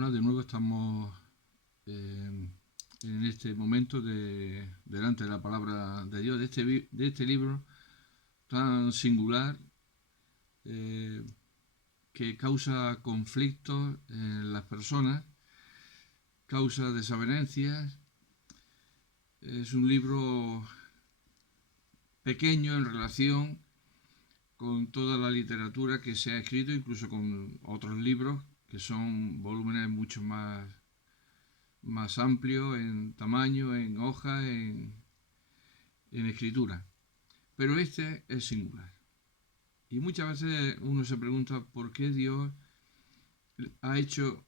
Hola, de nuevo estamos en este momento delante de la palabra de Dios, de este libro tan singular eh, que causa conflictos en las personas, causa desavenencias. Es un libro pequeño en relación con toda la literatura que se ha escrito, incluso con otros libros que son volúmenes mucho más amplios en tamaño, en hoja, en escritura. Pero este es singular. Y muchas veces uno se pregunta por qué Dios ha hecho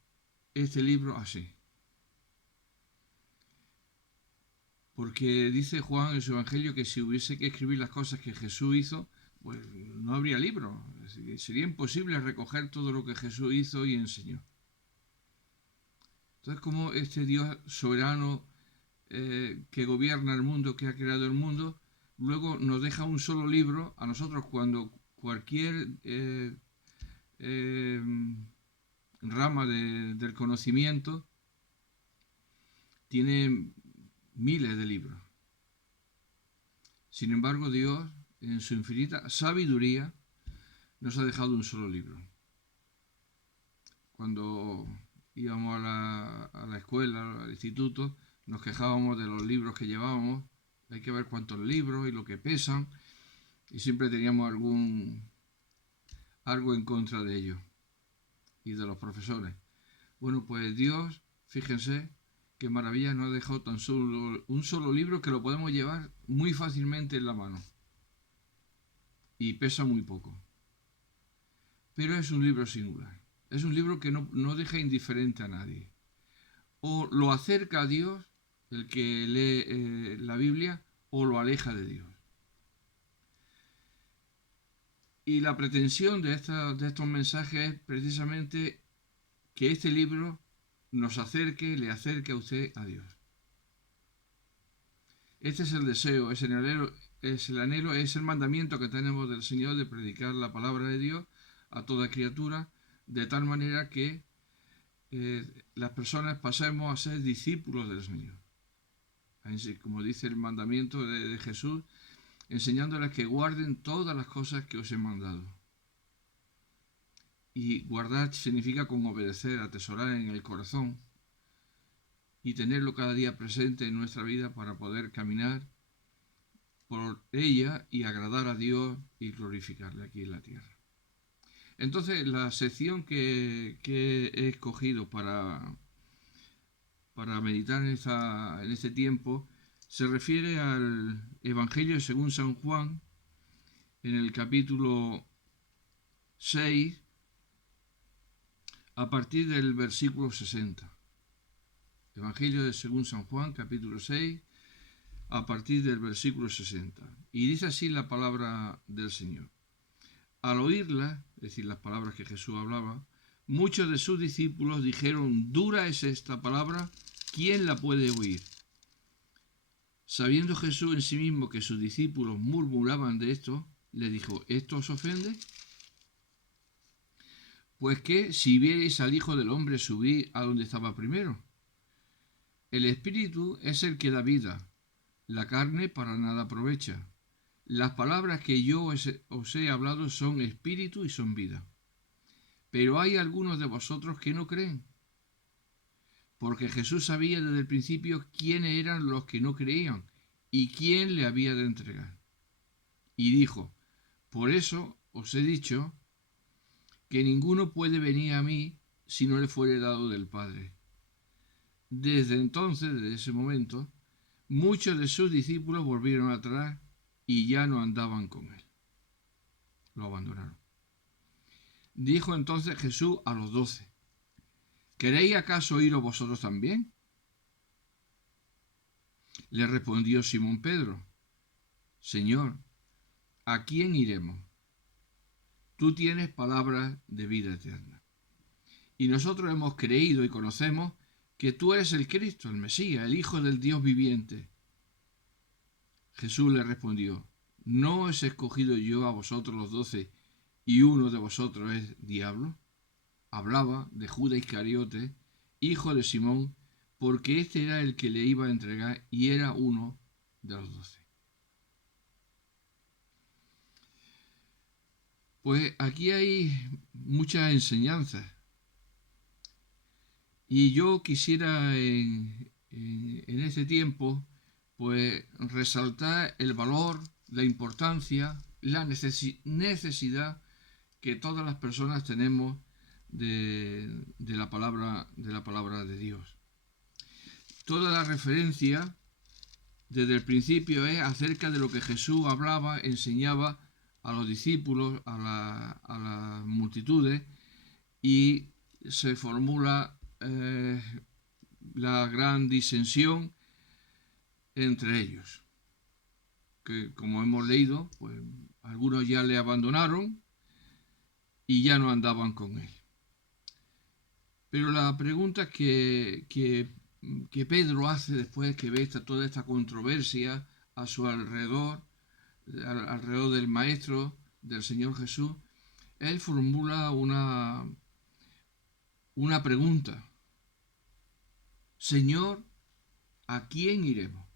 este libro así. Porque dice Juan en su Evangelio que si hubiese que escribir las cosas que Jesús hizo, pues no habría libro. Sería imposible recoger todo lo que Jesús hizo y enseñó. Entonces, como este Dios soberano que gobierna el mundo, que ha creado el mundo, luego nos deja un solo libro a nosotros cuando cualquier eh, rama del conocimiento tiene miles de libros. Sin embargo, Dios, en su infinita sabiduría, nos ha dejado un solo libro. Cuando íbamos a la escuela, al instituto, nos quejábamos de los libros que llevábamos. Hay que ver cuántos libros y lo que pesan. Y siempre teníamos algo en contra de ellos y de los profesores. Bueno, pues Dios, fíjense qué maravilla, nos ha dejado tan solo un solo libro que lo podemos llevar muy fácilmente en la mano. Y pesa muy poco. Pero es un libro singular. Es un libro que no deja indiferente a nadie. O lo acerca a Dios, el que lee la Biblia, o lo aleja de Dios. Y la pretensión de estos mensajes es precisamente que este libro nos le acerque a usted a Dios. Este es el deseo, es el anhelo, es el mandamiento que tenemos del Señor de predicar la palabra de Dios a toda criatura, de tal manera que las personas pasemos a ser discípulos del Señor. Como dice el mandamiento de Jesús, enseñándoles que guarden todas las cosas que os he mandado. Y guardar significa con obedecer, atesorar en el corazón y tenerlo cada día presente en nuestra vida para poder caminar por ella y agradar a Dios y glorificarle aquí en la tierra. Entonces, la sección que he escogido para meditar en este tiempo se refiere al Evangelio según San Juan, en el capítulo 6, a partir del versículo 60. Evangelio de según San Juan, capítulo 6, a partir del versículo 60. Y dice así la palabra del Señor. Al oírla, es decir, las palabras que Jesús hablaba, muchos de sus discípulos dijeron: dura es esta palabra, ¿quién la puede oír? Sabiendo Jesús en sí mismo que sus discípulos murmuraban de esto, le dijo: ¿esto os ofende? Pues que si vierais al Hijo del Hombre subir a donde estaba primero. El Espíritu es el que da vida, la carne para nada aprovecha. Las palabras que yo os he hablado son espíritu y son vida. Pero hay algunos de vosotros que no creen. Porque Jesús sabía desde el principio quiénes eran los que no creían y quién le había de entregar. Y dijo: por eso os he dicho que ninguno puede venir a mí si no le fuere dado del Padre. Desde entonces, desde ese momento, muchos de sus discípulos volvieron atrás y ya no andaban con él. Lo abandonaron. Dijo entonces Jesús a los 12: ¿queréis acaso iros vosotros también? Le respondió Simón Pedro: Señor, ¿a quién iremos? Tú tienes palabras de vida eterna. Y nosotros hemos creído y conocemos que tú eres el Cristo, el Mesías, el Hijo del Dios viviente. Jesús le respondió: ¿no os he escogido yo a vosotros los 12 y uno de vosotros es diablo? Hablaba de Judas Iscariote, hijo de Simón, porque este era el que le iba a entregar y era uno de los 12. Pues aquí hay muchas enseñanzas y yo quisiera en este tiempo pues resaltar el valor, la importancia, la necesidad que todas las personas tenemos de la palabra de Dios. Toda la referencia desde el principio es acerca de lo que Jesús hablaba, enseñaba a los discípulos, a las multitudes, y se formula la gran disensión entre ellos, que como hemos leído, pues algunos ya le abandonaron y ya no andaban con él. Pero la pregunta que Pedro hace después que ve toda esta controversia a su alrededor del Maestro, del Señor Jesús, él formula una pregunta. Señor, ¿a quién iremos?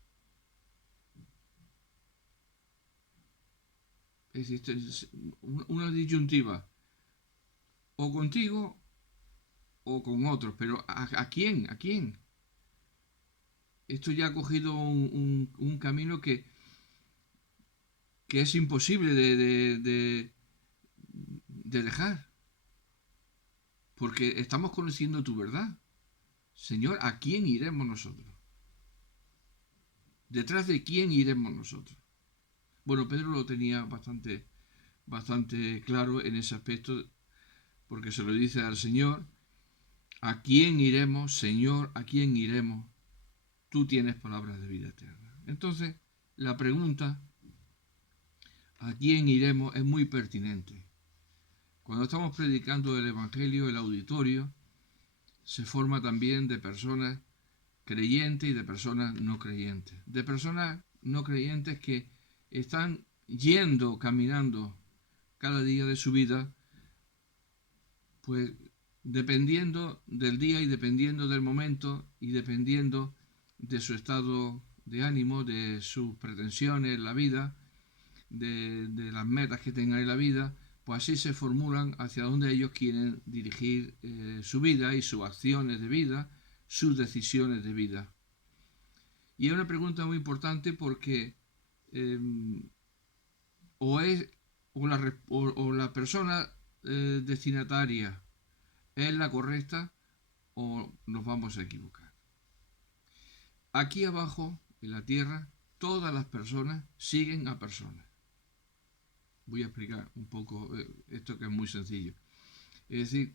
Es decir, una disyuntiva, o contigo o con otros, pero ¿a quién? ¿A quién? Esto ya ha cogido un camino que es imposible de dejar, porque estamos conociendo tu verdad. Señor, ¿a quién iremos nosotros? ¿Detrás de quién iremos nosotros? Bueno, Pedro lo tenía bastante claro en ese aspecto, porque se lo dice al Señor: ¿a quién iremos, Señor? ¿A quién iremos? Tú tienes palabras de vida eterna. Entonces, la pregunta, ¿a quién iremos?, es muy pertinente. Cuando estamos predicando el Evangelio, el auditorio se forma también de personas creyentes y de personas no creyentes. De personas no creyentes que están caminando cada día de su vida, pues dependiendo del día y dependiendo del momento y dependiendo de su estado de ánimo, de sus pretensiones en la vida, de las metas que tengan en la vida, pues así se formulan hacia donde ellos quieren dirigir su vida y sus acciones de vida, sus decisiones de vida. Y es una pregunta muy importante porque o la persona destinataria es la correcta o nos vamos a equivocar. Aquí abajo, en la tierra, todas las personas siguen a personas. Voy a explicar un poco esto, que es muy sencillo. Es decir,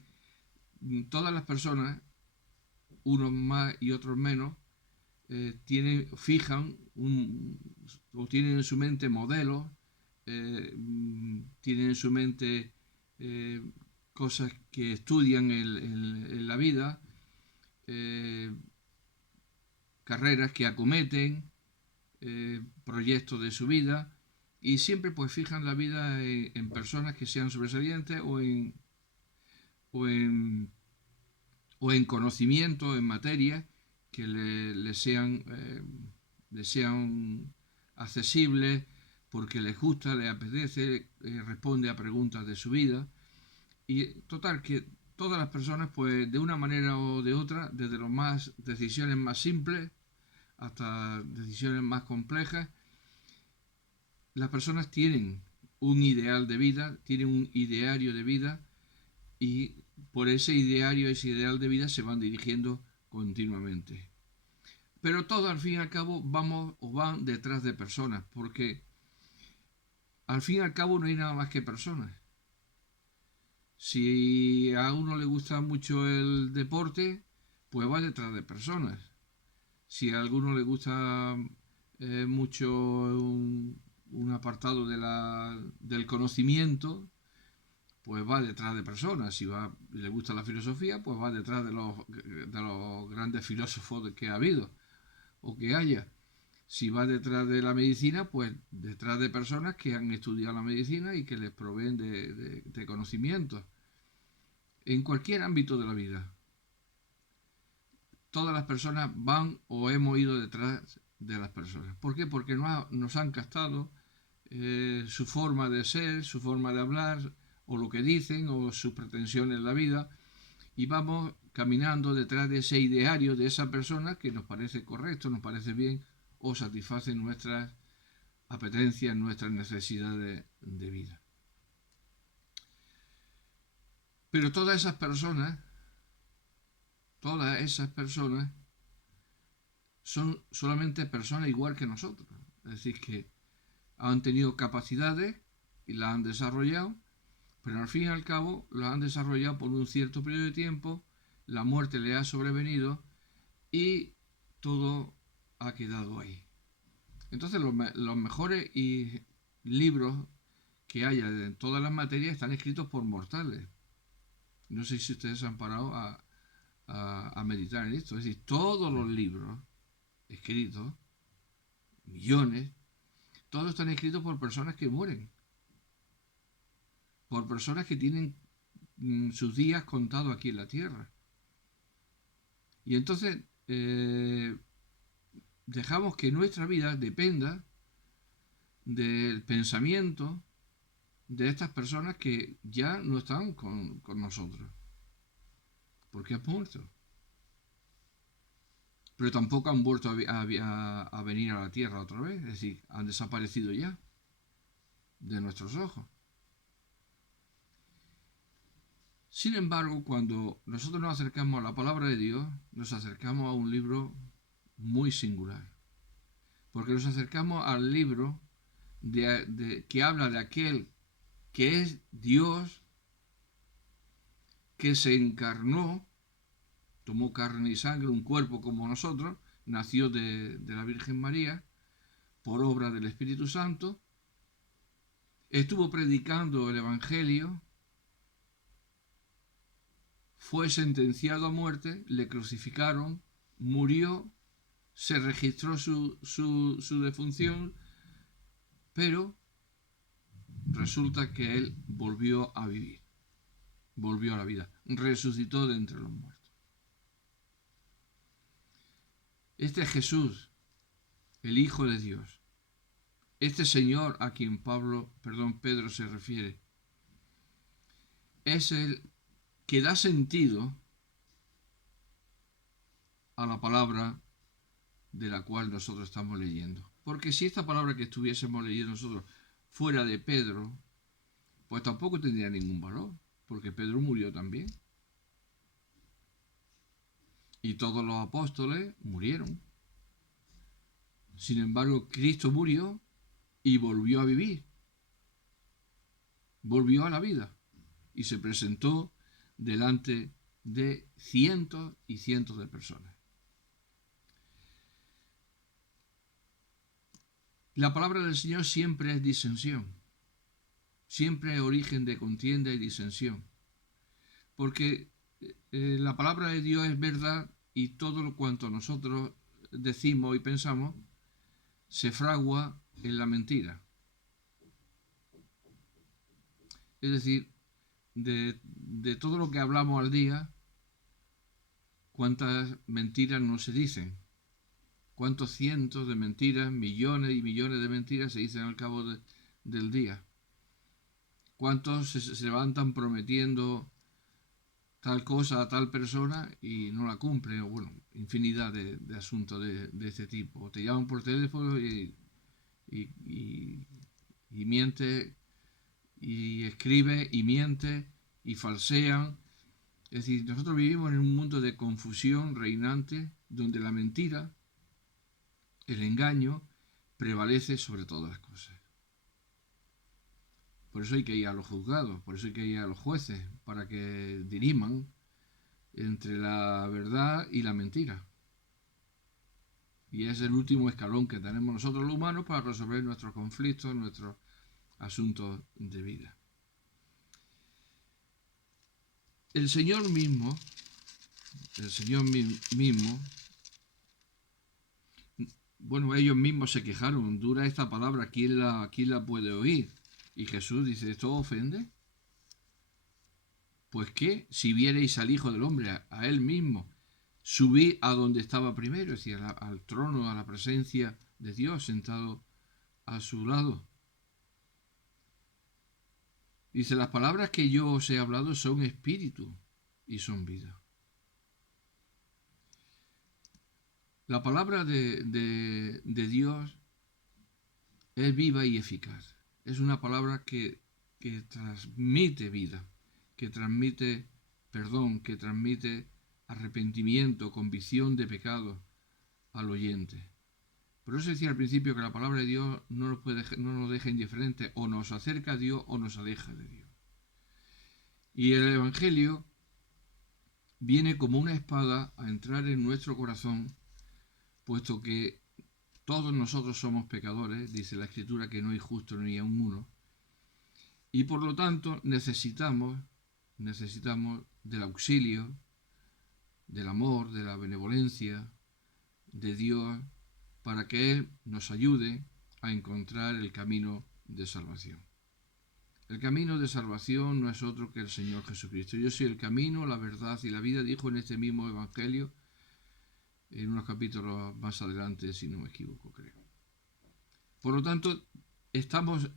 todas las personas, unos más y otros menos, fijan o tienen en su mente modelos, tienen en su mente cosas que estudian en la vida, carreras que acometen, proyectos de su vida, y siempre pues fijan la vida en personas que sean sobresalientes o en conocimiento, en materia que le sean accesibles, porque les gusta, les apetece, responde a preguntas de su vida. Y total, que todas las personas, pues de una manera o de otra, desde decisiones más simples hasta decisiones más complejas, las personas tienen un ideal de vida, tienen un ideario de vida, y por ese ideario, ese ideal de vida se van dirigiendo continuamente. Pero todo, al fin y al cabo, van detrás de personas, porque al fin y al cabo no hay nada más que personas. Si a uno le gusta mucho el deporte, pues va detrás de personas. Si a alguno le gusta mucho un apartado del conocimiento, pues va detrás de personas. Si le gusta la filosofía, pues va detrás de los grandes filósofos que ha habido o que haya. Si va detrás de la medicina, pues detrás de personas que han estudiado la medicina y que les proveen de conocimientos en cualquier ámbito de la vida. todas las personas van o hemos ido detrás de las personas. ¿Por qué? Porque nos han captado su forma de ser, su forma de hablar, o lo que dicen, o sus pretensiones en la vida, y vamos caminando detrás de ese ideario de esa persona que nos parece correcto, nos parece bien, o satisface nuestras apetencias, nuestras necesidades de vida. Pero todas esas personas son solamente personas igual que nosotros. Es decir, que han tenido capacidades y las han desarrollado, pero al fin y al cabo las han desarrollado por un cierto periodo de tiempo, la muerte le ha sobrevenido y todo ha quedado ahí. Entonces los mejores libros que haya en todas las materias están escritos por mortales. No sé si ustedes han parado a meditar en esto. Es decir, todos los libros escritos, millones, todos están escritos por personas que mueren, por personas que tienen sus días contados aquí en la tierra. Y entonces dejamos que nuestra vida dependa del pensamiento de estas personas que ya no están con nosotros, porque han muerto. Pero tampoco han vuelto a venir a la tierra otra vez, es decir, han desaparecido ya de nuestros ojos. Sin embargo, cuando nosotros nos acercamos a la palabra de Dios, nos acercamos a un libro muy singular, porque nos acercamos al libro que habla de aquel que es Dios, que se encarnó, tomó carne y sangre, un cuerpo como nosotros, nació de la Virgen María, por obra del Espíritu Santo, estuvo predicando el Evangelio, fue sentenciado a muerte, le crucificaron, murió, se registró su defunción, pero resulta que él volvió a vivir, volvió a la vida, resucitó de entre los muertos. Este Jesús, el Hijo de Dios, este Señor a quien Pedro se refiere, es el que da sentido a la palabra de la cual nosotros estamos leyendo. Porque si esta palabra que estuviésemos leyendo nosotros fuera de Pedro, pues tampoco tendría ningún valor, porque Pedro murió también. Y todos los apóstoles murieron. Sin embargo, Cristo murió y volvió a vivir. Volvió a la vida y se presentó delante de cientos y cientos de personas. La palabra del Señor siempre es disensión, siempre es origen de contienda y disensión, porque la palabra de Dios es verdad y todo lo cuanto nosotros decimos y pensamos se fragua en la mentira. Es decir, de todo lo que hablamos al día, cuántas mentiras no se dicen, cuántos cientos de mentiras, millones y millones de mentiras se dicen al cabo del día, cuántos se levantan prometiendo tal cosa a tal persona y no la cumplen, o bueno, infinidad de asuntos de este tipo. O te llaman por teléfono y miente, y escribe y miente y falsean. Es decir, nosotros vivimos en un mundo de confusión reinante donde la mentira, el engaño, prevalece sobre todas las cosas. Por eso hay que ir a los juzgados, por eso hay que ir a los jueces, para que diriman entre la verdad y la mentira. Y es el último escalón que tenemos nosotros los humanos para resolver nuestros conflictos, nuestros asuntos de vida. El Señor mismo, bueno, ellos mismos se quejaron, dura esta palabra, ¿quién la puede oír? Y Jesús dice, ¿esto ofende? Pues qué, si viereis al Hijo del Hombre, a él mismo, subí a donde estaba primero, es decir, al trono, a la presencia de Dios sentado a su lado. Dice, las palabras que yo os he hablado son espíritu y son vida. La palabra de Dios es viva y eficaz. Es una palabra que transmite vida, que transmite perdón, que transmite arrepentimiento, convicción de pecado al oyente. Por eso decía al principio que la palabra de Dios no nos deja indiferentes, o nos acerca a Dios o nos aleja de Dios. Y el Evangelio viene como una espada a entrar en nuestro corazón, puesto que todos nosotros somos pecadores, dice la Escritura que no hay justo ni aun uno, y por lo tanto necesitamos del auxilio, del amor, de la benevolencia de Dios, para que Él nos ayude a encontrar el camino de salvación. El camino de salvación no es otro que el Señor Jesucristo. Yo soy el camino, la verdad y la vida, dijo en este mismo Evangelio, en unos capítulos más adelante, si no me equivoco, creo. Por lo tanto, estamos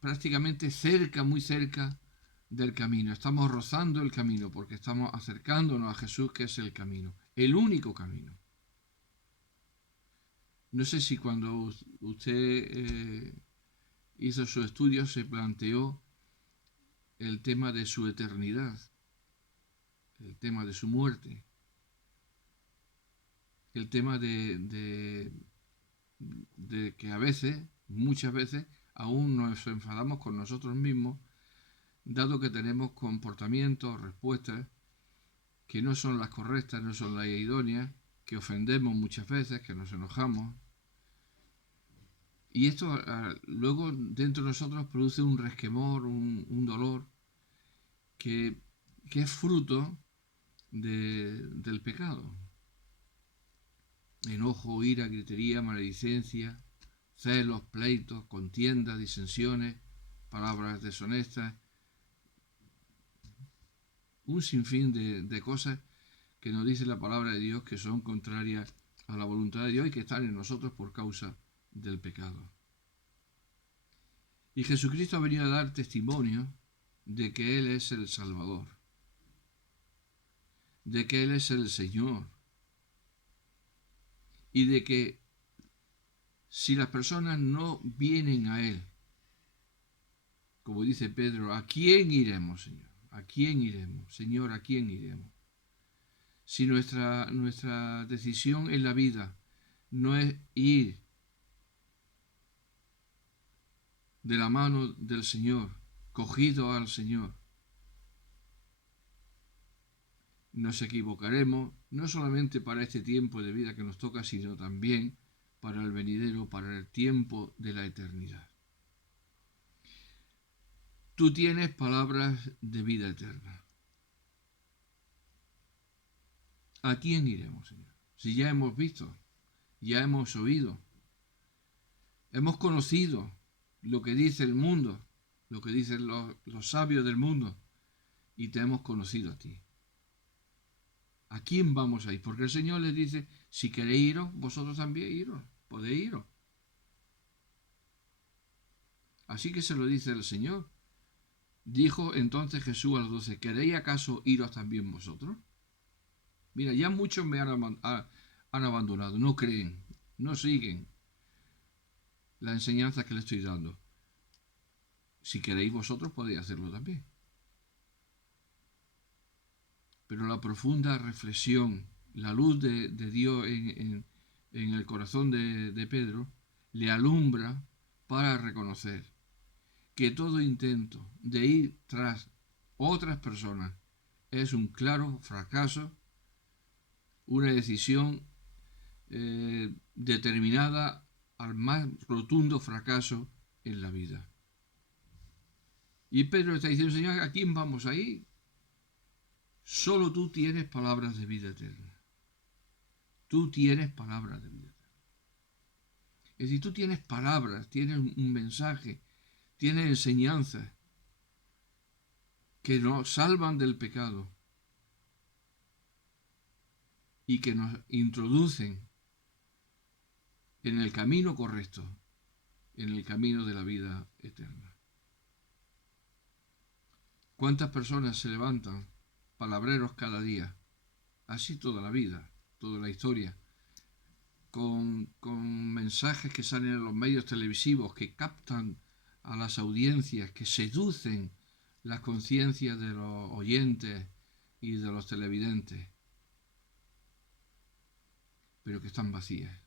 prácticamente cerca, muy cerca del camino. Estamos rozando el camino porque estamos acercándonos a Jesús, que es el camino, el único camino. No sé si cuando usted hizo su estudio se planteó el tema de su eternidad, el tema de su muerte, el tema de que a veces, muchas veces, aún nos enfadamos con nosotros mismos, dado que tenemos comportamientos, respuestas que no son las correctas, no son las idóneas, que ofendemos muchas veces, que nos enojamos. Y esto luego dentro de nosotros produce un resquemor, un dolor, que es fruto del pecado. Enojo, ira, gritería, maledicencia, celos, pleitos, contiendas, disensiones, palabras deshonestas, un sinfín de cosas que nos dice la palabra de Dios que son contrarias a la voluntad de Dios y que están en nosotros por causa del pecado. Y Jesucristo ha venido a dar testimonio de que Él es el Salvador, de que Él es el Señor, y de que si las personas no vienen a Él, como dice Pedro, ¿a quién iremos, Señor? ¿A quién iremos? Señor, ¿a quién iremos? Si nuestra decisión en la vida no es ir de la mano del Señor, cogido al Señor, nos equivocaremos no solamente para este tiempo de vida que nos toca, sino también para el venidero, para el tiempo de la eternidad. Tú tienes palabras de vida eterna. ¿A quién iremos, Señor? Si ya hemos visto, ya hemos oído, hemos conocido lo que dice el mundo, lo que dicen los sabios del mundo, y te hemos conocido a ti. ¿A quién vamos a ir? Porque el Señor les dice, si queréis iros, vosotros también iros, podéis iros. Así que se lo dice el Señor. Dijo entonces Jesús a los 12, ¿queréis acaso iros también vosotros? Mira, ya muchos me han abandonado, no creen, no siguen la enseñanza que les estoy dando. Si queréis vosotros podéis hacerlo también. Pero la profunda reflexión, la luz de Dios en el corazón de Pedro, le alumbra para reconocer que todo intento de ir tras otras personas es un claro fracaso, una decisión determinada al más rotundo fracaso en la vida. Y Pedro está diciendo, Señor, ¿a quién vamos a ir? Solo tú tienes palabras de vida eterna. Tú tienes palabras de vida eterna. Es decir, tú tienes palabras, tienes un mensaje, tienes enseñanzas que nos salvan del pecado, y que nos introducen en el camino correcto, en el camino de la vida eterna. ¿Cuántas personas se levantan palabreros cada día? Así toda la vida, toda la historia, con mensajes que salen en los medios televisivos, que captan a las audiencias, que seducen las conciencias de los oyentes y de los televidentes, pero que están vacías.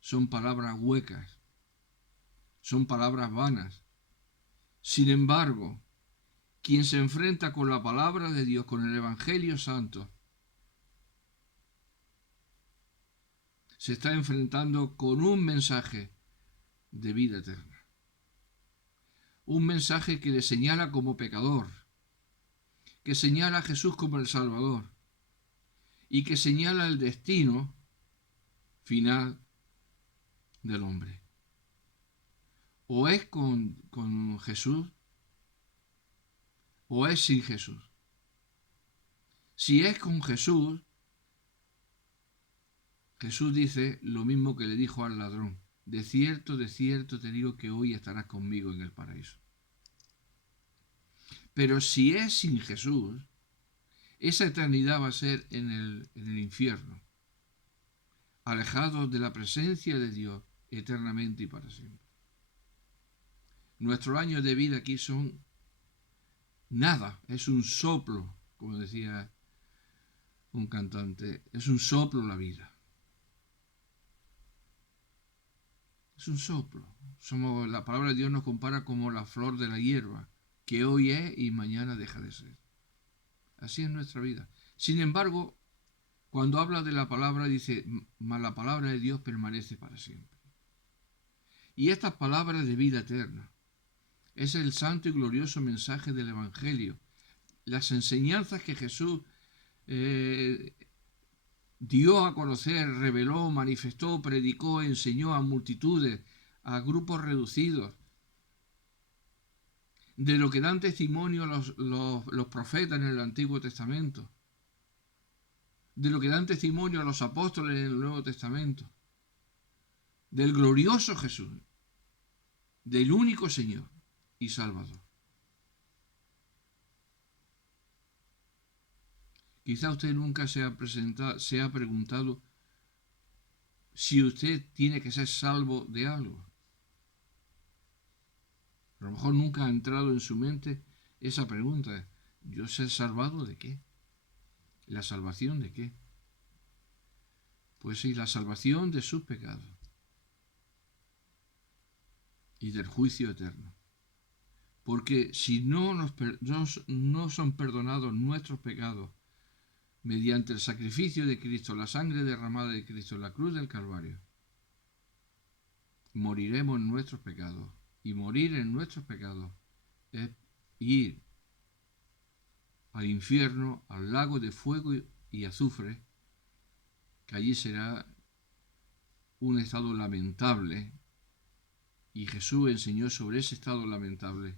Son palabras huecas, son palabras vanas. Sin embargo, quien se enfrenta con la palabra de Dios, con el Evangelio Santo, se está enfrentando con un mensaje de vida eterna. Un mensaje que le señala como pecador, que señala a Jesús como el Salvador y que señala el destino final del hombre. O es con Jesús o es sin Jesús. Si es con Jesús, Jesús dice lo mismo que le dijo al ladrón: de cierto te digo que hoy estarás conmigo en el paraíso. Pero si es sin Jesús, esa eternidad va a ser en el infierno, alejados de la presencia de Dios eternamente y para siempre. Nuestros años de vida aquí son nada, es un soplo, como decía un cantante, es un soplo la vida. Es un soplo. La palabra de Dios nos compara como la flor de la hierba, que hoy es y mañana deja de ser. Así es nuestra vida. Sin embargo, cuando habla de la palabra, dice: mas la palabra de Dios permanece para siempre. Y estas palabras de vida eterna es el santo y glorioso mensaje del Evangelio. Las enseñanzas que Jesús dio a conocer, reveló, manifestó, predicó, enseñó a multitudes, a grupos reducidos, de lo que dan testimonio los profetas en el Antiguo Testamento, de lo que dan testimonio a los apóstoles en el Nuevo Testamento, del glorioso Jesús, del único Señor y Salvador. Quizá usted nunca se ha preguntado si usted tiene que ser salvo de algo. A lo mejor nunca ha entrado en su mente esa pregunta: ¿yo ser salvado de qué? ¿La salvación de qué? Pues sí, la salvación de sus pecados y del juicio eterno. Porque si no son perdonados nuestros pecados mediante el sacrificio de Cristo, la sangre derramada de Cristo en la cruz del Calvario, moriremos en nuestros pecados. Y morir en nuestros pecados es ir al infierno, al lago de fuego y azufre, que allí será un estado lamentable. Y Jesús enseñó sobre ese estado lamentable.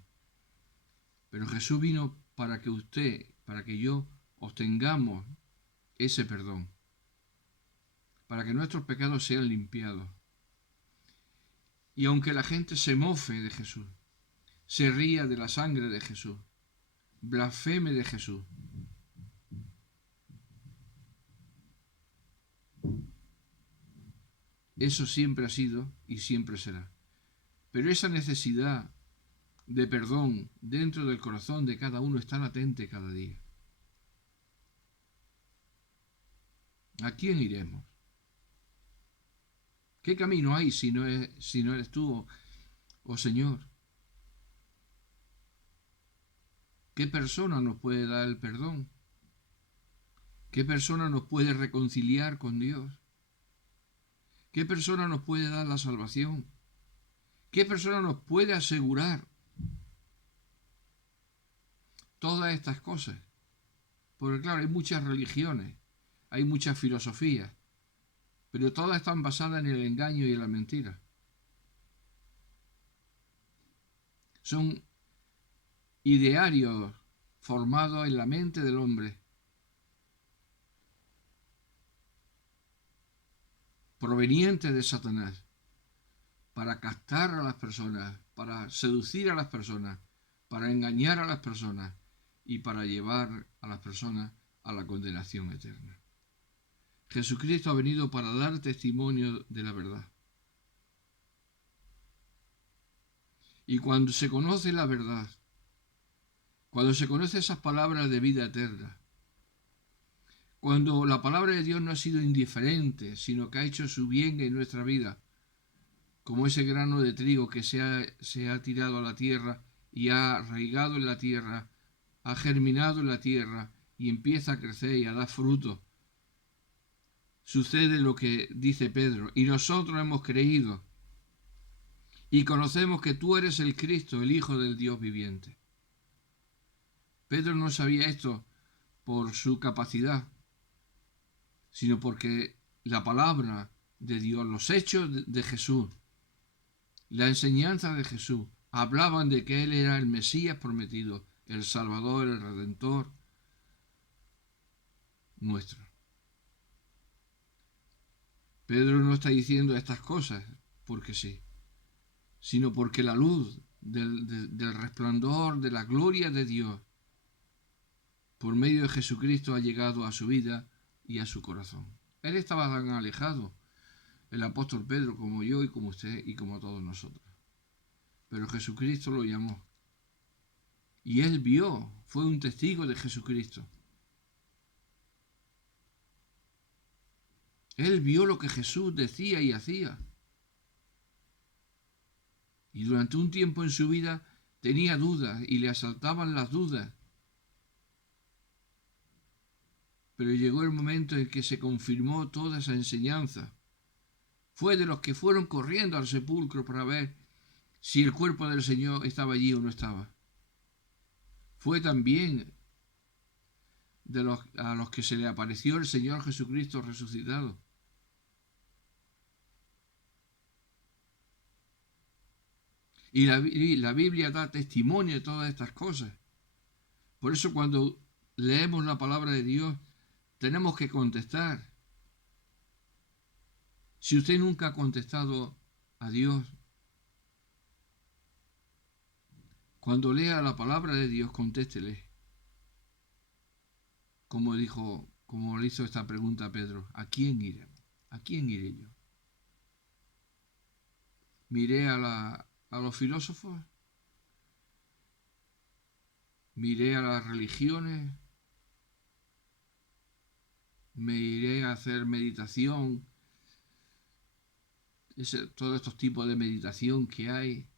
Pero Jesús vino para que usted, para que yo obtengamos ese perdón, para que nuestros pecados sean limpiados. Y aunque la gente se mofe de Jesús, se ría de la sangre de Jesús, blasfeme de Jesús, eso siempre ha sido y siempre será. Pero esa necesidad de perdón dentro del corazón de cada uno está latente cada día. ¿A quién iremos? ¿Qué camino hay si no eres tú, oh Señor? ¿Qué persona nos puede dar el perdón? ¿Qué persona nos puede reconciliar con Dios? ¿Qué persona nos puede dar la salvación? ¿Qué persona nos puede asegurar todas estas cosas? Porque claro, hay muchas religiones, hay muchas filosofías, pero todas están basadas en el engaño y en la mentira. Son idearios formados en la mente del hombre, provenientes de Satanás para captar a las personas, para seducir a las personas, para engañar a las personas y para llevar a las personas a la condenación eterna. Jesucristo ha venido para dar testimonio de la verdad. Y cuando se conoce la verdad, cuando se conoce esas palabras de vida eterna, cuando la palabra de Dios no ha sido indiferente, sino que ha hecho su bien en nuestra vida, como ese grano de trigo que se ha tirado a la tierra y ha arraigado en la tierra, ha germinado en la tierra y empieza a crecer y a dar fruto. Sucede lo que dice Pedro, y nosotros hemos creído y conocemos que tú eres el Cristo, el Hijo del Dios viviente. Pedro no sabía esto por su capacidad, sino porque la palabra de Dios, los hechos de Jesús, la enseñanza de Jesús, hablaban de que Él era el Mesías prometido, el Salvador, el Redentor nuestro. Pedro no está diciendo estas cosas porque sí, sino porque la luz del resplandor de la gloria de Dios por medio de Jesucristo ha llegado a su vida y a su corazón. Él estaba tan alejado, el apóstol Pedro, como yo y como usted y como todos nosotros. Pero Jesucristo lo llamó. Y él vio, fue un testigo de Jesucristo. Él vio lo que Jesús decía y hacía. Y durante un tiempo en su vida tenía dudas y le asaltaban las dudas. Pero llegó el momento en que se confirmó toda esa enseñanza. Fue de los que fueron corriendo al sepulcro para ver si el cuerpo del Señor estaba allí o no estaba. Fue también a los que se le apareció el Señor Jesucristo resucitado. Y la Biblia da testimonio de todas estas cosas. Por eso cuando leemos la palabra de Dios, tenemos que contestar. Si usted nunca ha contestado a Dios, cuando lea la palabra de Dios, contéstele. Como le hizo esta pregunta a Pedro, ¿a quién iremos? ¿A quién iré yo? ¿Miré a los filósofos? ¿Miré a las religiones? ¿Me iré a hacer meditación? Todos estos tipos de meditación que hay.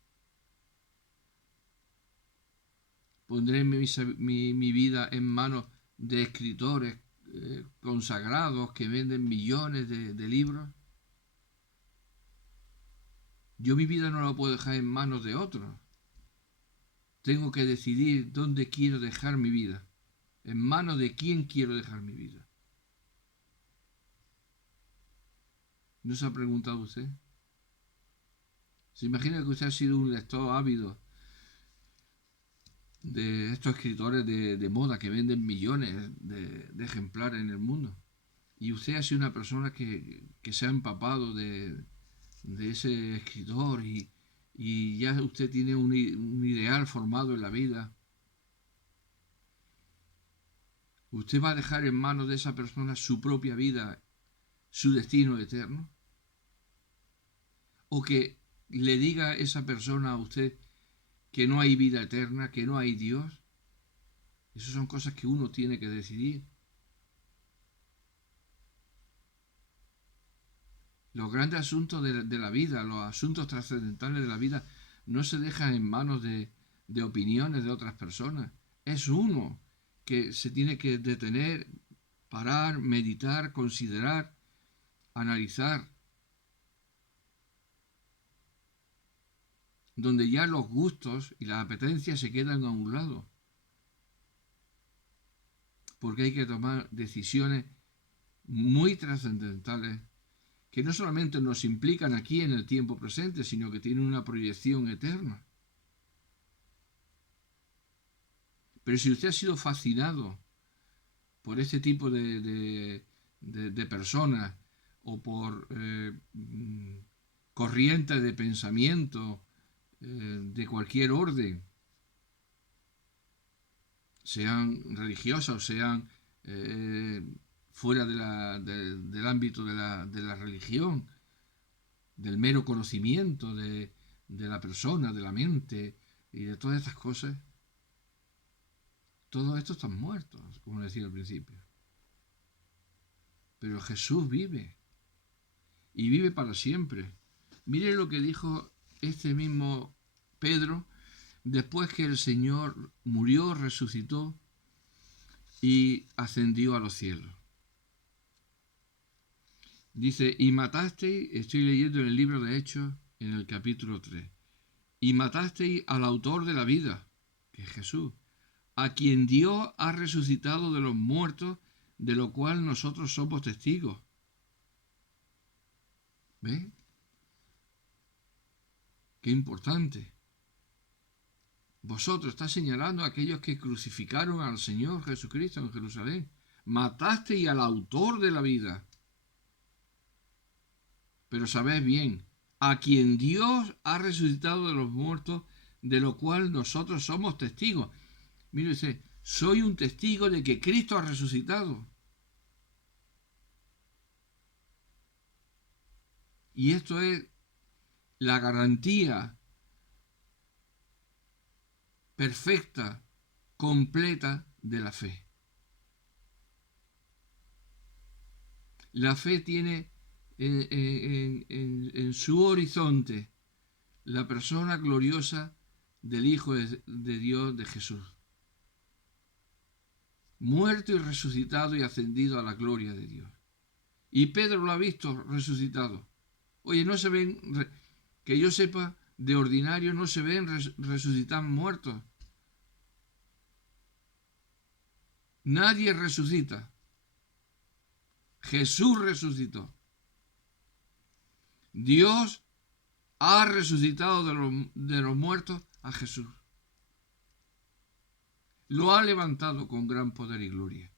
Pondré mi vida en manos de escritores consagrados que venden millones de libros. Yo mi vida no la puedo dejar en manos de otros. Tengo que decidir dónde quiero dejar mi vida. En manos de quién quiero dejar mi vida. ¿No se ha preguntado usted? ¿Se imagina que usted ha sido un lector ávido de estos escritores de moda que venden millones de ejemplares en el mundo? Y usted ha sido una persona que se ha empapado de ese escritor y ya usted tiene un ideal formado en la vida. ¿Usted va a dejar en manos de esa persona su propia vida, su destino eterno? ¿O que le diga esa persona a usted que no hay vida eterna, que no hay Dios? Esas son cosas que uno tiene que decidir. Los grandes asuntos de la vida, los asuntos trascendentales de la vida, no se dejan en manos de opiniones de otras personas. Es uno que se tiene que detener, parar, meditar, considerar, analizar. Donde ya los gustos y las apetencias se quedan a un lado. Porque hay que tomar decisiones muy trascendentales que no solamente nos implican aquí en el tiempo presente, sino que tienen una proyección eterna. Pero si usted ha sido fascinado por este tipo de personas o por corrientes de pensamiento de cualquier orden, sean religiosas o sean fuera del ámbito de la religión, del mero conocimiento de la persona, de la mente y de todas estas cosas, todos estos están muertos, como decía al principio. Pero Jesús vive y vive para siempre. Mire lo que dijo este mismo Pedro después que el Señor murió, resucitó y ascendió a los cielos. Dice, y matasteis, estoy leyendo en el libro de Hechos, en el capítulo 3, y matasteis al autor de la vida, que es Jesús, a quien Dios ha resucitado de los muertos, de lo cual nosotros somos testigos. ¿Ves? Qué importante. Vosotros está señalando a aquellos que crucificaron al Señor Jesucristo en Jerusalén. Matasteis al autor de la vida. Pero sabed bien, a quien Dios ha resucitado de los muertos, de lo cual nosotros somos testigos. Mire, dice, soy un testigo de que Cristo ha resucitado. Y esto es la garantía perfecta, completa de la fe. La fe tiene en su horizonte la persona gloriosa del Hijo de Dios, de Jesús, muerto y resucitado y ascendido a la gloria de Dios. Y Pedro lo ha visto resucitado. Oye, no se ven, que yo sepa, de ordinario no se ven resucitar muertos. Nadie resucita. Jesús resucitó. Dios ha resucitado de los muertos a Jesús. Lo ha levantado con gran poder y gloria.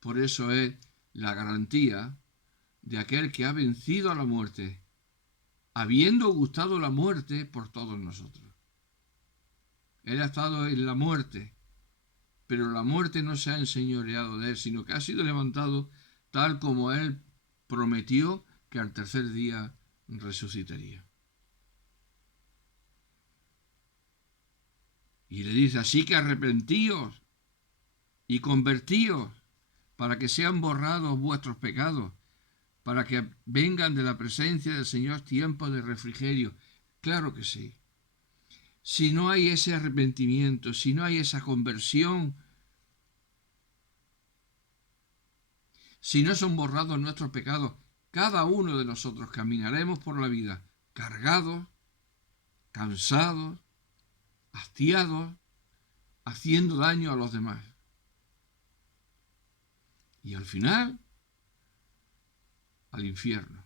Por eso es la garantía de aquel que ha vencido a la muerte, habiendo gustado la muerte por todos nosotros. Él ha estado en la muerte, pero la muerte no se ha enseñoreado de él, sino que ha sido levantado tal como él prometió que al tercer día resucitaría. Y le dice, así que arrepentíos y convertíos para que sean borrados vuestros pecados, para que vengan de la presencia del Señor tiempos de refrigerio. Claro que sí. Si no hay ese arrepentimiento, si no hay esa conversión, si no son borrados nuestros pecados, cada uno de nosotros caminaremos por la vida cargados, cansados, hastiados, haciendo daño a los demás. Y al final, al infierno.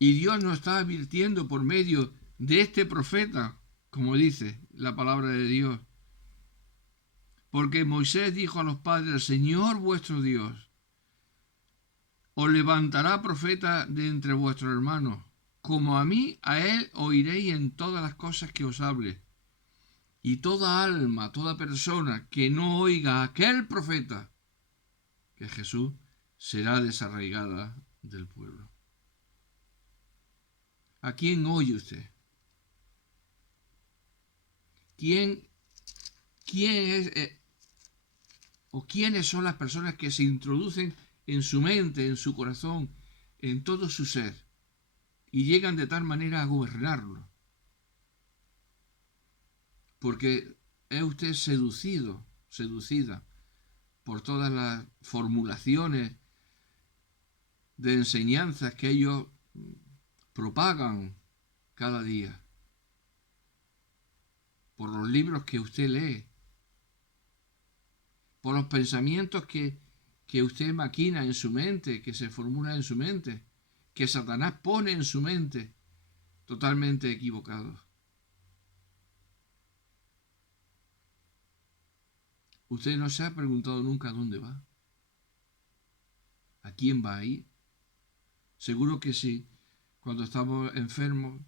Y Dios nos está advirtiendo por medio de este profeta, como dice la palabra de Dios. Porque Moisés dijo a los padres, el Señor vuestro Dios os levantará profeta de entre vuestros hermanos. Como a mí, a él oiréis en todas las cosas que os hable. Y toda alma, toda persona que no oiga a aquel profeta, que Jesús, será desarraigada del pueblo. ¿A quién oye usted? ¿Quién es o quiénes son las personas que se introducen en su mente, en su corazón, en todo su ser y llegan de tal manera a gobernarlo? Porque es usted seducida por todas las formulaciones de enseñanzas que ellos propagan cada día, por los libros que usted lee, por los pensamientos que usted maquina en su mente, que se formula en su mente, que Satanás pone en su mente, totalmente equivocados. Usted no se ha preguntado nunca dónde va. ¿A quién va a ir? Seguro que sí. Cuando estamos enfermos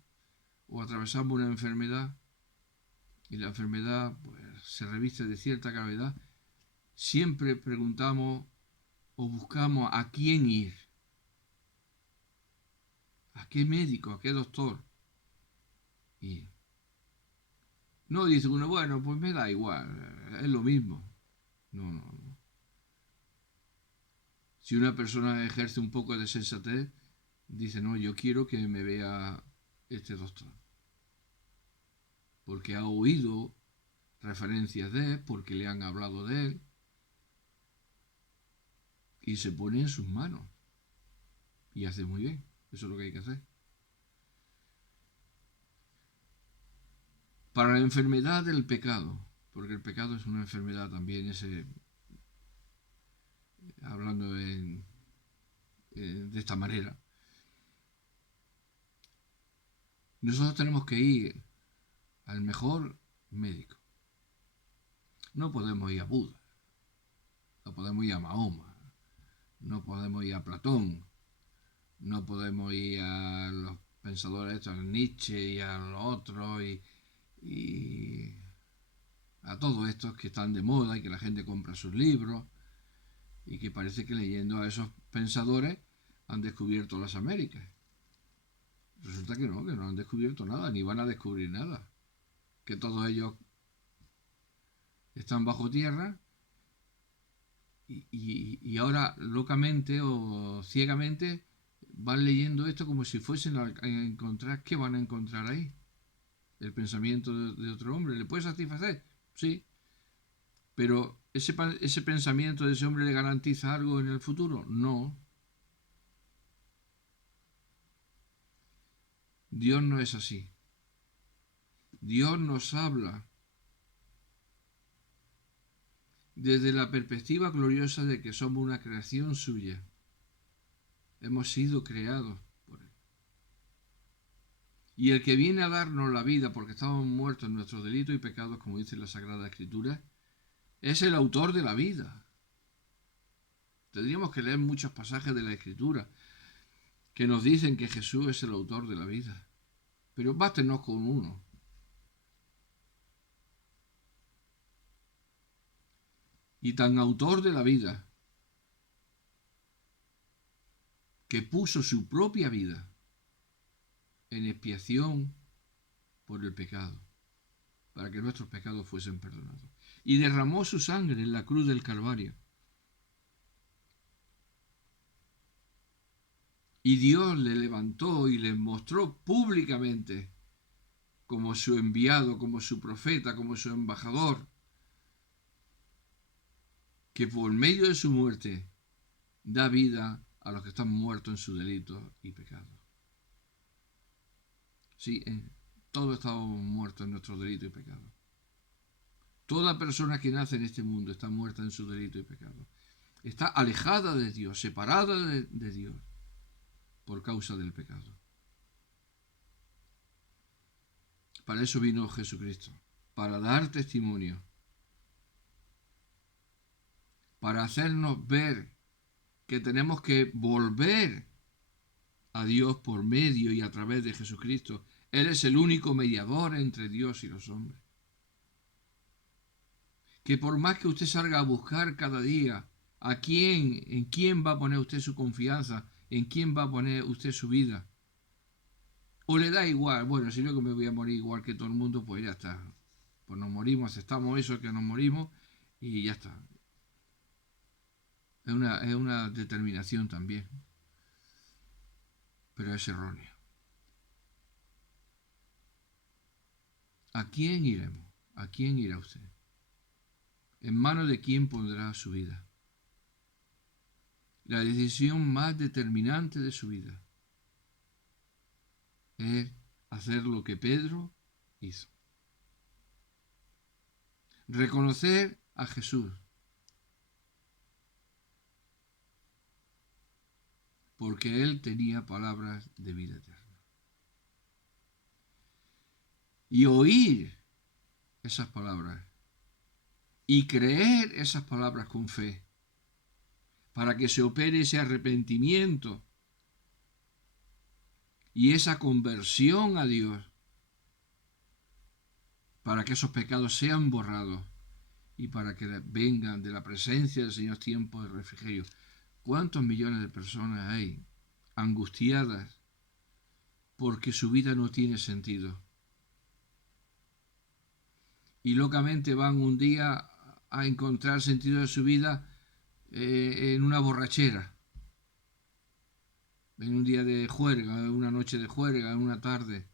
o atravesamos una enfermedad y la enfermedad pues, se reviste de cierta gravedad, siempre preguntamos o buscamos a quién ir. ¿A qué médico? ¿A qué doctor? Y no dice uno, bueno, pues me da igual, es lo mismo. No, no, no. Si una persona ejerce un poco de sensatez, dice, no, yo quiero que me vea este doctor. Porque ha oído referencias de él, porque le han hablado de él, y se pone en sus manos. Y hace muy bien. Eso es lo que hay que hacer. Para la enfermedad del pecado, porque el pecado es una enfermedad también, hablando de esta manera, nosotros tenemos que ir al mejor médico. No podemos ir a Buda, no podemos ir a Mahoma, no podemos ir a Platón, no podemos ir a los pensadores estos, a Nietzsche y a los otros y a todos estos que están de moda y que la gente compra sus libros y que parece que leyendo a esos pensadores han descubierto las Américas. Resulta que no han descubierto nada, ni van a descubrir nada. Que todos ellos están bajo tierra y ahora locamente o ciegamente van leyendo esto como si fuesen a encontrar, ¿qué van a encontrar ahí? El pensamiento de otro hombre. ¿Le puede satisfacer? Sí. Pero ese pensamiento de ese hombre le garantiza algo en el futuro? No. Dios no es así. Dios nos habla desde la perspectiva gloriosa de que somos una creación suya. Hemos sido creados por Él. Y el que viene a darnos la vida porque estamos muertos en nuestros delitos y pecados, como dice la Sagrada Escritura, es el autor de la vida. Tendríamos que leer muchos pasajes de la Escritura que nos dicen que Jesús es el autor de la vida. Pero bástenos con uno. Y tan autor de la vida que puso su propia vida en expiación por el pecado, para que nuestros pecados fuesen perdonados. Y derramó su sangre en la cruz del Calvario. Y Dios le levantó y le mostró públicamente como su enviado, como su profeta, como su embajador, que por medio de su muerte da vida a los que están muertos en sus delitos y pecados. Sí, todos estamos muertos en nuestros delitos y pecados. Toda persona que nace en este mundo está muerta en su delito y pecado. Está alejada de Dios, separada de Dios por causa del pecado. Para eso vino Jesucristo, para dar testimonio, para hacernos ver que tenemos que volver a Dios por medio y a través de Jesucristo. Él es el único mediador entre Dios y los hombres. Que por más que usted salga a buscar cada día en quién va a poner usted su confianza, en quién va a poner usted su vida, o le da igual, bueno, si no que me voy a morir igual que todo el mundo, pues ya está. Pues nos morimos, aceptamos eso, que nos morimos y ya está. Es una determinación también, pero es errónea. ¿A quién iremos? ¿A quién irá usted? ¿En manos de quién pondrá su vida? La decisión más determinante de su vida es hacer lo que Pedro hizo. Reconocer a Jesús porque Él tenía palabras de vida eterna. Y oír esas palabras y creer esas palabras con fe para que se opere ese arrepentimiento y esa conversión a Dios, para que esos pecados sean borrados y para que vengan de la presencia del Señor tiempos de refrigerio. ¿Cuántos millones de personas hay angustiadas porque su vida no tiene sentido? Y locamente van un día a encontrar sentido de su vida en una borrachera, en un día de juerga, en una noche de juerga, en una tarde.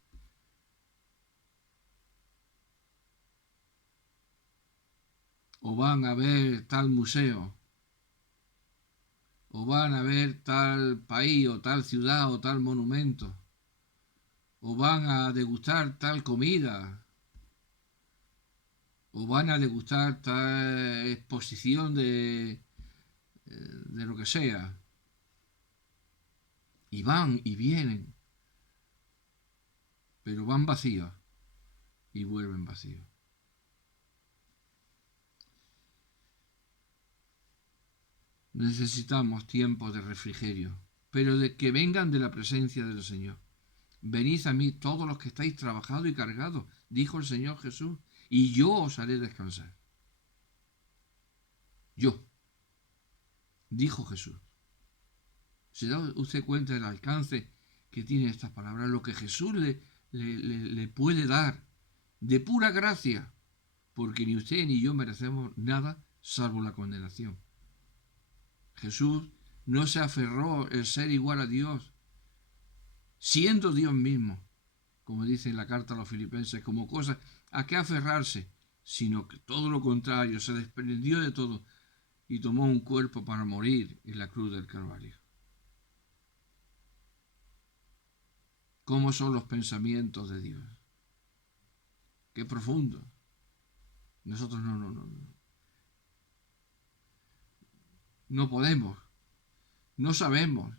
O van a ver tal museo, o van a ver tal país, o tal ciudad, o tal monumento, o van a degustar tal comida, o van a degustar tal exposición de lo que sea. Y van y vienen, pero van vacíos y vuelven vacíos. Necesitamos tiempos de refrigerio, pero de que vengan de la presencia del Señor. Venid a mí todos los que estáis trabajados y cargados, dijo el Señor Jesús, y yo os haré descansar. Yo, dijo Jesús. ¿Se da usted cuenta del alcance que tiene estas palabras? Lo que Jesús le puede dar de pura gracia, porque ni usted ni yo merecemos nada salvo la condenación. Jesús no se aferró el ser igual a Dios, siendo Dios mismo, como dice en la carta a los Filipenses, como cosa a qué aferrarse, sino que todo lo contrario, se desprendió de todo y tomó un cuerpo para morir en la cruz del Calvario. ¿Cómo son los pensamientos de Dios? Qué profundo. Nosotros no podemos, no sabemos,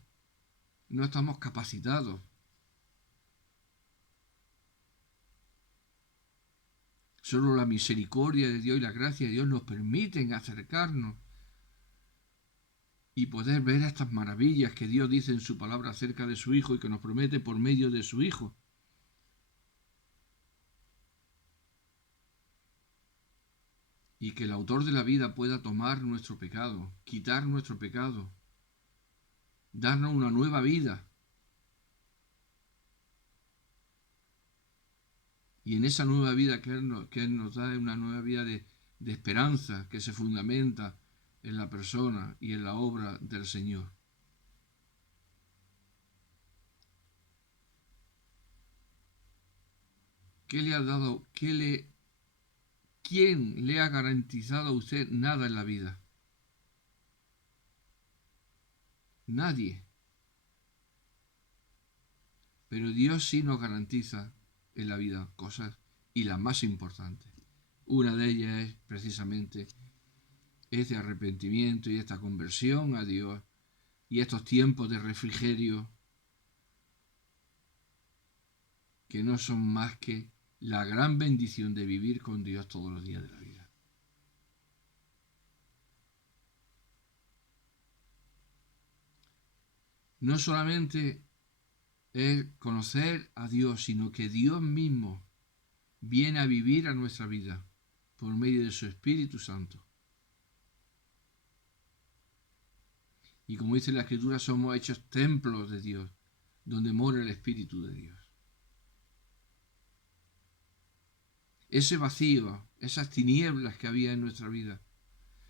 no estamos capacitados. Solo la misericordia de Dios y la gracia de Dios nos permiten acercarnos y poder ver estas maravillas que Dios dice en su palabra acerca de su Hijo y que nos promete por medio de su Hijo. Y que el autor de la vida pueda tomar nuestro pecado, quitar nuestro pecado, darnos una nueva vida. Y en esa nueva vida que Él nos da, una nueva vida de esperanza que se fundamenta en la persona y en la obra del Señor. ¿Qué le ha dado? ¿Quién le ha garantizado a usted nada en la vida? Nadie. Pero Dios sí nos garantiza en la vida cosas, y las más importantes. Una de ellas es precisamente este arrepentimiento y esta conversión a Dios y estos tiempos de refrigerio que no son más que la gran bendición de vivir con Dios todos los días de la vida. No solamente es conocer a Dios, sino que Dios mismo viene a vivir a nuestra vida por medio de su Espíritu Santo. Y como dice la Escritura, somos hechos templos de Dios, donde mora el Espíritu de Dios. Ese vacío, esas tinieblas que había en nuestra vida,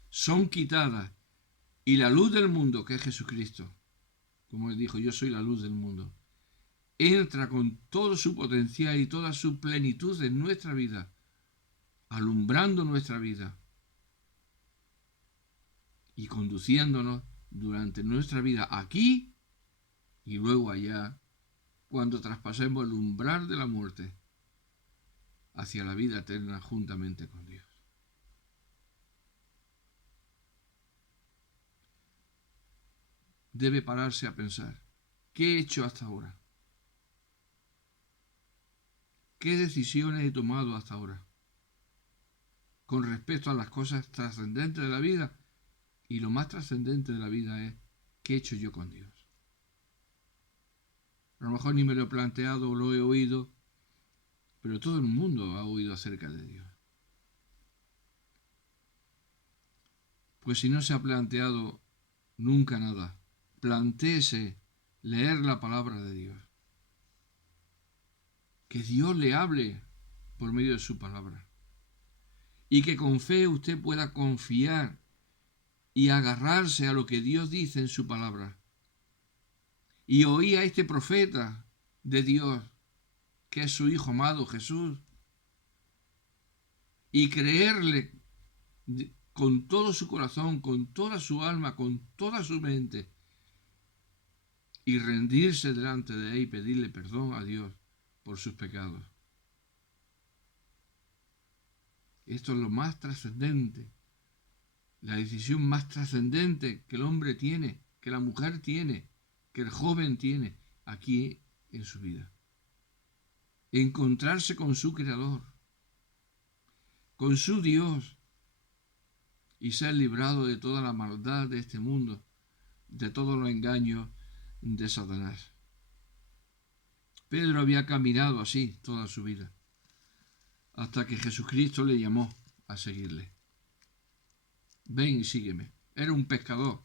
son quitadas y la luz del mundo, que es Jesucristo, como él dijo, yo soy la luz del mundo, entra con todo su potencial y toda su plenitud en nuestra vida, alumbrando nuestra vida y conduciéndonos durante nuestra vida aquí y luego allá, cuando traspasemos el umbral de la muerte hacia la vida eterna juntamente con Dios. Debe pararse a pensar, ¿qué he hecho hasta ahora? ¿Qué decisiones he tomado hasta ahora con respecto a las cosas trascendentes de la vida Y lo más trascendente de la vida es, ¿qué he hecho yo con Dios? A lo mejor ni me lo he planteado o lo he oído, pero todo el mundo ha oído acerca de Dios. Pues si no se ha planteado nunca nada, plantéese leer la palabra de Dios. Que Dios le hable por medio de su palabra. Y que con fe usted pueda confiar y agarrarse a lo que Dios dice en su palabra. Y oí a este profeta de Dios, que es su Hijo amado Jesús, y creerle con todo su corazón, con toda su alma, con toda su mente, y rendirse delante de él y pedirle perdón a Dios por sus pecados. Esto es lo más trascendente, la decisión más trascendente que el hombre tiene, que la mujer tiene, que el joven tiene aquí en su vida. Encontrarse con su Creador, con su Dios, y ser librado de toda la maldad de este mundo, de todos los engaños de Satanás. Pedro había caminado así toda su vida, hasta que Jesucristo le llamó a seguirle. Ven y sígueme. Era un pescador.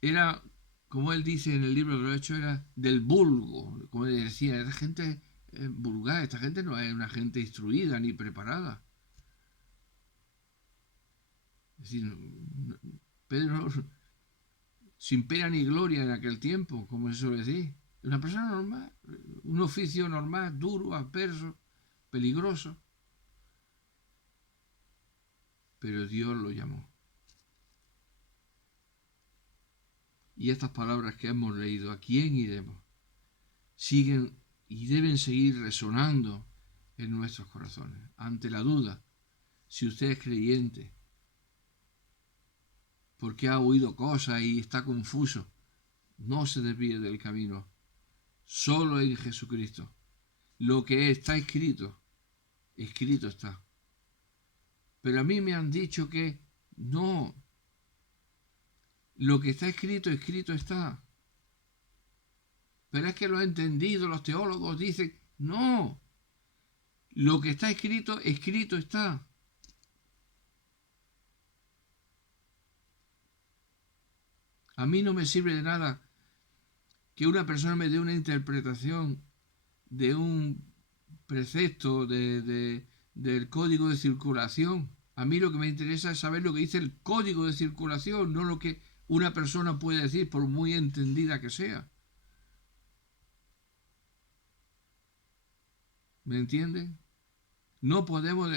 Era, como él dice en el libro de los Hechos, era del vulgo. Como decía, era gente vulgar. Esta gente no es una gente instruida ni preparada. Es decir, Pedro, sin pena ni gloria en aquel tiempo, como se suele decir. Una persona normal, un oficio normal, duro, adverso, peligroso. Pero Dios lo llamó. Y estas palabras que hemos leído, ¿a quién iremos? Siguen y deben seguir resonando en nuestros corazones. Ante la duda, si usted es creyente, porque ha oído cosas y está confuso, no se desvíe del camino. Solo en Jesucristo. Lo que está escrito, escrito está. Pero a mí me han dicho que no. Lo que está escrito, escrito está. Pero es que lo he entendido, los teólogos dicen, no. Lo que está escrito, escrito está. A mí no me sirve de nada que una persona me dé una interpretación de un precepto del código de circulación. A mí lo que me interesa es saber lo que dice el código de circulación, no lo que una persona puede decir por muy entendida que sea. ¿Me entienden? No podemos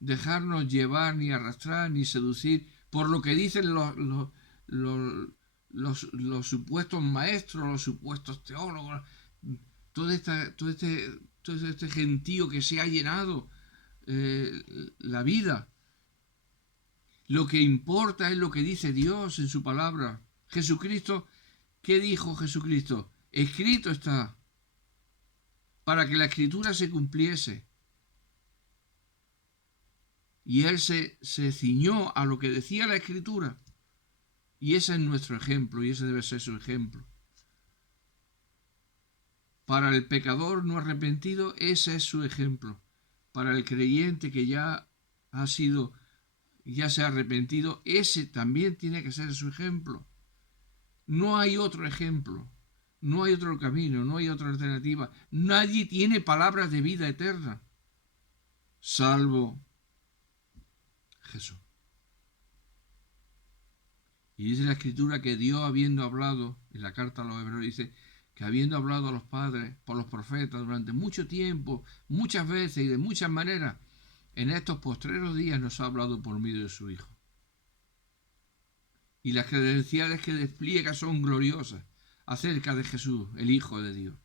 dejarnos llevar, ni arrastrar, ni seducir por lo que dicen los supuestos maestros, los supuestos teólogos, todo este gentío que se ha llenado la vida. Lo que importa es lo que dice Dios en su palabra. Jesucristo, ¿qué dijo Jesucristo? Escrito está, para que la escritura se cumpliese. Y él se ciñó a lo que decía la escritura. Y ese es nuestro ejemplo, y ese debe ser su ejemplo. Para el pecador no arrepentido, ese es su ejemplo. Para el creyente que ya se ha arrepentido, ese también tiene que ser su ejemplo. No hay otro ejemplo, no hay otro camino, no hay otra alternativa. Nadie tiene palabras de vida eterna, salvo Jesús. Y dice la Escritura que Dios, habiendo hablado, en la carta a los Hebreos dice que habiendo hablado a los padres por los profetas durante mucho tiempo, muchas veces y de muchas maneras, en estos postreros días nos ha hablado por medio de su Hijo. Y las credenciales que despliega son gloriosas acerca de Jesús, el Hijo de Dios.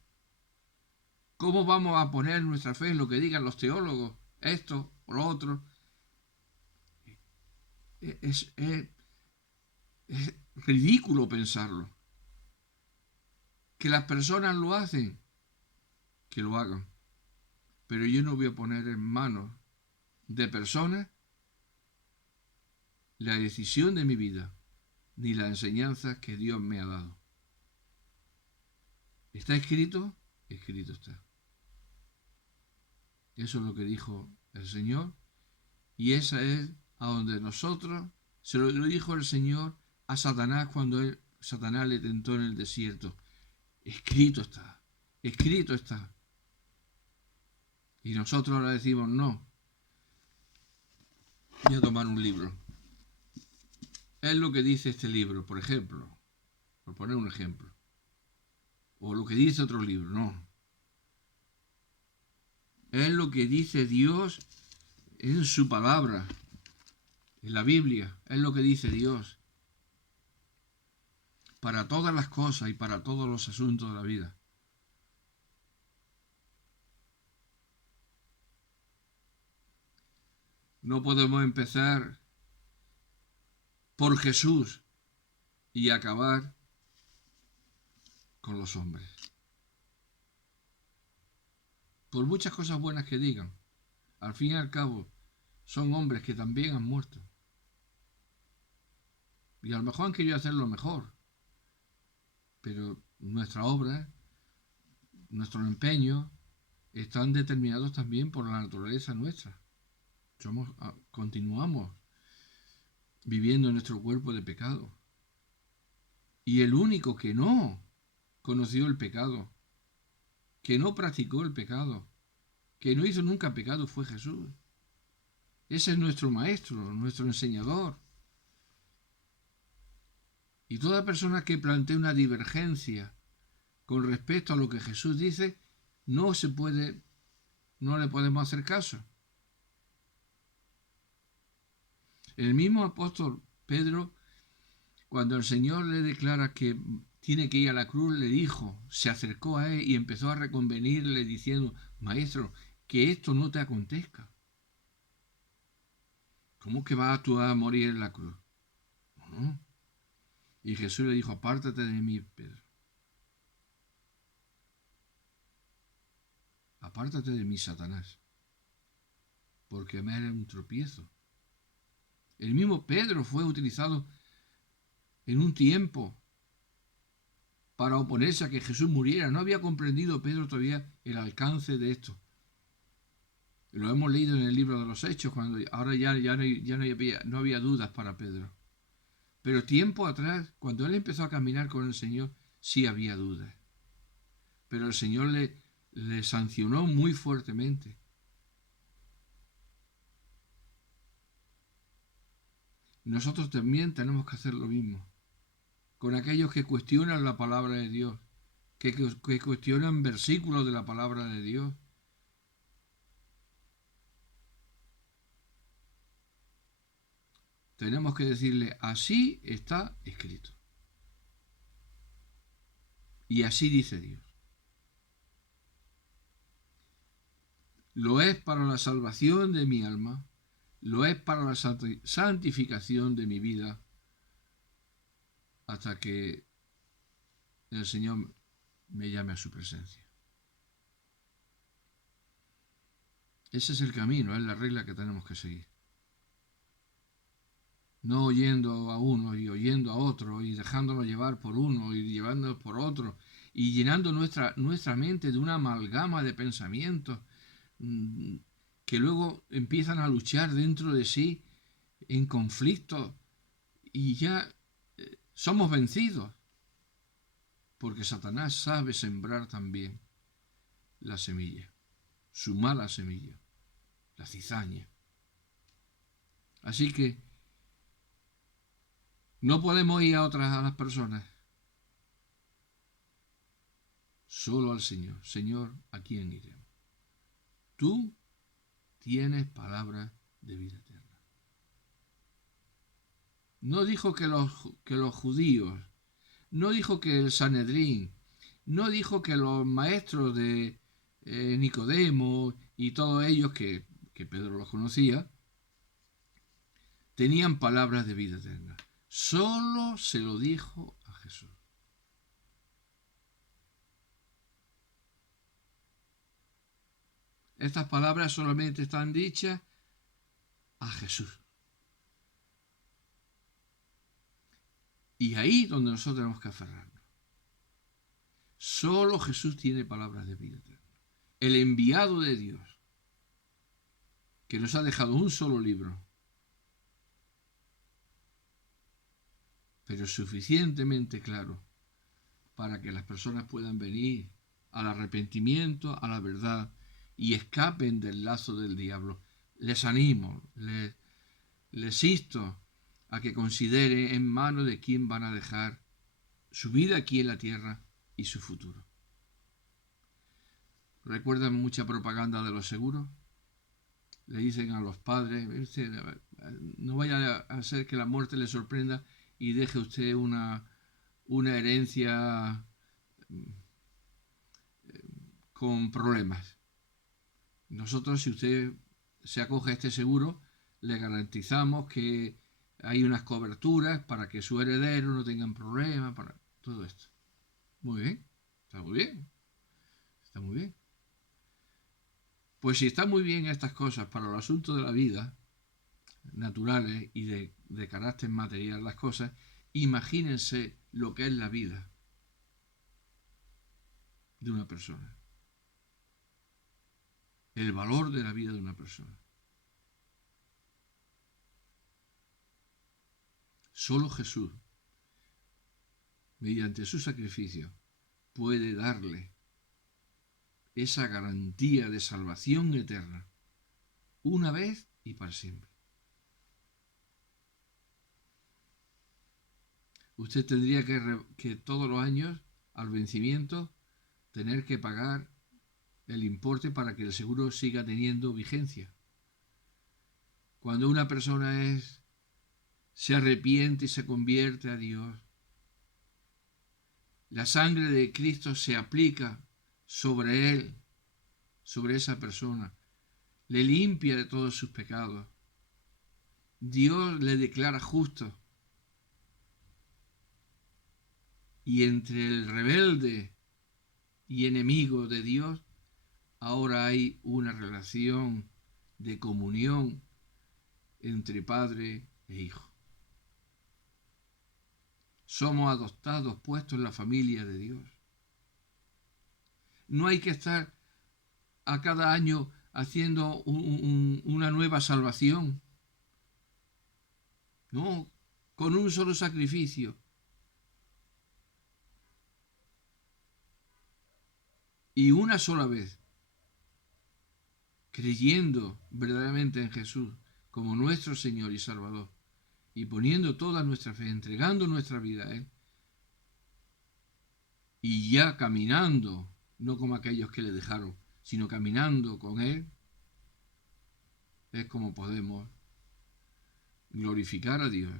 ¿Cómo vamos a poner nuestra fe en lo que digan los teólogos, esto o lo otro? Es ridículo pensarlo. Que las personas lo hacen, que lo hagan. Pero yo no voy a poner en manos de personas la decisión de mi vida, ni la enseñanza que Dios me ha dado. ¿Está escrito? Escrito está. Eso es lo que dijo el Señor, y esa es a donde nosotros, se lo dijo el Señor a Satanás cuando Satanás le tentó en el desierto. Escrito está, escrito está. Y nosotros ahora decimos, no, voy a tomar un libro. Es lo que dice este libro, por ejemplo, por poner un ejemplo. O lo que dice otro libro, no. Es lo que dice Dios en su palabra, en la Biblia, es lo que dice Dios. Para todas las cosas y para todos los asuntos de la vida. No podemos empezar por Jesús y acabar con los hombres. Por muchas cosas buenas que digan, al fin y al cabo, son hombres que también han muerto. Y a lo mejor han querido hacerlo mejor, pero nuestra obra, nuestro empeño, están determinados también por la naturaleza nuestra. Continuamos viviendo en nuestro cuerpo de pecado. Y el único que no conoció el pecado, que no practicó el pecado, que no hizo nunca pecado fue Jesús. Ese es nuestro maestro, nuestro enseñador. Y toda persona que plantee una divergencia con respecto a lo que Jesús dice, no le podemos hacer caso. El mismo apóstol Pedro, cuando el Señor le declara que tiene que ir a la cruz, le dijo, se acercó a él y empezó a reconvenirle diciendo, Maestro, que esto no te acontezca. ¿Cómo que vas tú a morir en la cruz? No. Y Jesús le dijo, apártate de mí, Pedro. Apártate de mí, Satanás, porque me eres un tropiezo. El mismo Pedro fue utilizado en un tiempo para oponerse a que Jesús muriera. No había comprendido Pedro todavía el alcance de esto. Lo hemos leído en el libro de los Hechos, cuando ahora no había dudas para Pedro. Pero tiempo atrás, cuando él empezó a caminar con el Señor, sí había dudas. Pero el Señor le sancionó muy fuertemente. Nosotros también tenemos que hacer lo mismo con aquellos que cuestionan la palabra de Dios, que cuestionan versículos de la palabra de Dios. Tenemos que decirle, así está escrito. Y así dice Dios. Lo es para la salvación de mi alma, lo es para la santificación de mi vida, hasta que el Señor me llame a su presencia. Ese es el camino, es la regla que tenemos que seguir. No oyendo a uno y oyendo a otro y dejándonos llevar por uno y llevándonos por otro y llenando nuestra mente de una amalgama de pensamientos que luego empiezan a luchar dentro de sí en conflictos y ya somos vencidos, porque Satanás sabe sembrar también la semilla, su mala semilla, la cizaña. Así que no podemos ir a las personas, solo al Señor. Señor, ¿a quién iremos? Tú tienes palabra de vida eterna. No dijo que los judíos, no dijo que el Sanedrín, no dijo que los maestros de Nicodemo y todos ellos, que Pedro los conocía, tenían palabras de vida eterna. Solo se lo dijo a Jesús. Estas palabras solamente están dichas a Jesús. Y ahí donde nosotros tenemos que aferrarnos. Solo Jesús tiene palabras de vida eterna. El enviado de Dios, que nos ha dejado un solo libro, pero suficientemente claro para que las personas puedan venir al arrepentimiento, a la verdad, y escapen del lazo del diablo. Les animo, les insto a que considere en manos de quién van a dejar su vida aquí en la tierra y su futuro. ¿Recuerdan mucha propaganda de los seguros? Le dicen a los padres, no vaya a ser que la muerte le sorprenda y deje usted una herencia con problemas. Nosotros, si usted se acoge a este seguro, le garantizamos que hay unas coberturas para que su heredero no tengan problemas, para todo esto. Muy bien, está muy bien, está muy bien. Pues si están muy bien estas cosas para los asuntos de la vida, naturales y de carácter material las cosas, imagínense lo que es la vida de una persona. El valor de la vida de una persona. Solo Jesús, mediante su sacrificio, puede darle esa garantía de salvación eterna, una vez y para siempre. Usted tendría que todos los años, al vencimiento, tener que pagar el importe para que el seguro siga teniendo vigencia. Cuando una persona se arrepiente y se convierte a Dios, la sangre de Cristo se aplica sobre él, sobre esa persona, le limpia de todos sus pecados. Dios le declara justo. Y entre el rebelde y enemigo de Dios, ahora hay una relación de comunión entre padre e hijo. Somos adoptados, puestos en la familia de Dios. No hay que estar a cada año haciendo una nueva salvación. No, con un solo sacrificio. Y una sola vez, creyendo verdaderamente en Jesús como nuestro Señor y Salvador, y poniendo toda nuestra fe, entregando nuestra vida a Él, y ya caminando, no como aquellos que le dejaron, sino caminando con Él, es como podemos glorificar a Dios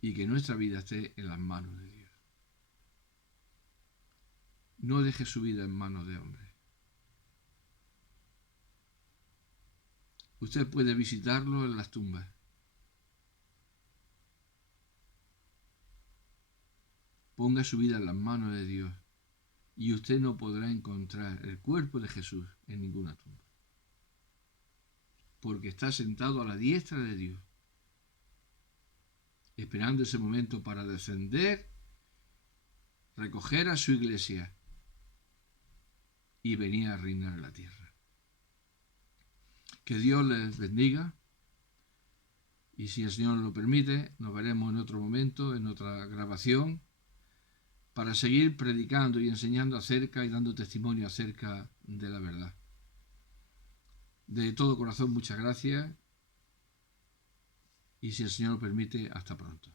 y que nuestra vida esté en las manos de Dios. No deje su vida en manos de hombres. Usted puede visitarlo en las tumbas. Ponga su vida en las manos de Dios y usted no podrá encontrar el cuerpo de Jesús en ninguna tumba. Porque está sentado a la diestra de Dios, esperando ese momento para descender, recoger a su iglesia y venir a reinar en la tierra. Que Dios les bendiga y si el Señor lo permite, nos veremos en otro momento, en otra grabación, para seguir predicando y enseñando acerca y dando testimonio acerca de la verdad. De todo corazón, muchas gracias y si el Señor lo permite, hasta pronto.